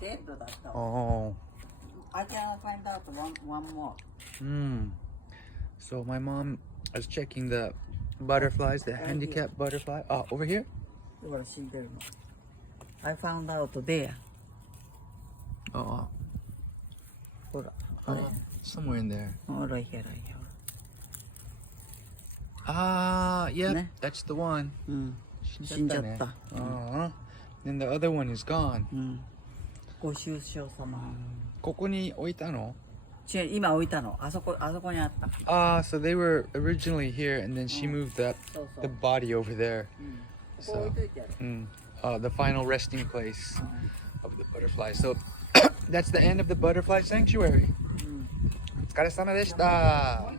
dead だったわ。 Oh. I cannot find out one more. So my mom is checking the butterflies, the handicapped butterfly. Over here? ほら死んでるの。I found out there. Oh, ほら、あれ。 somewhere in there. ほら、いけらいよ。 Yeah, ね。 that's the one. うん。死んじゃった。 Then the other one is gone. うん。ご愁傷様。ここに置いたの? 違う、今置いたの。あそこにあった。 So they were originally here, and then she moved the body over there. ここ置いといてやる。The final resting place of the butterfly. So that's the end of the butterfly sanctuary. お疲れ様でした。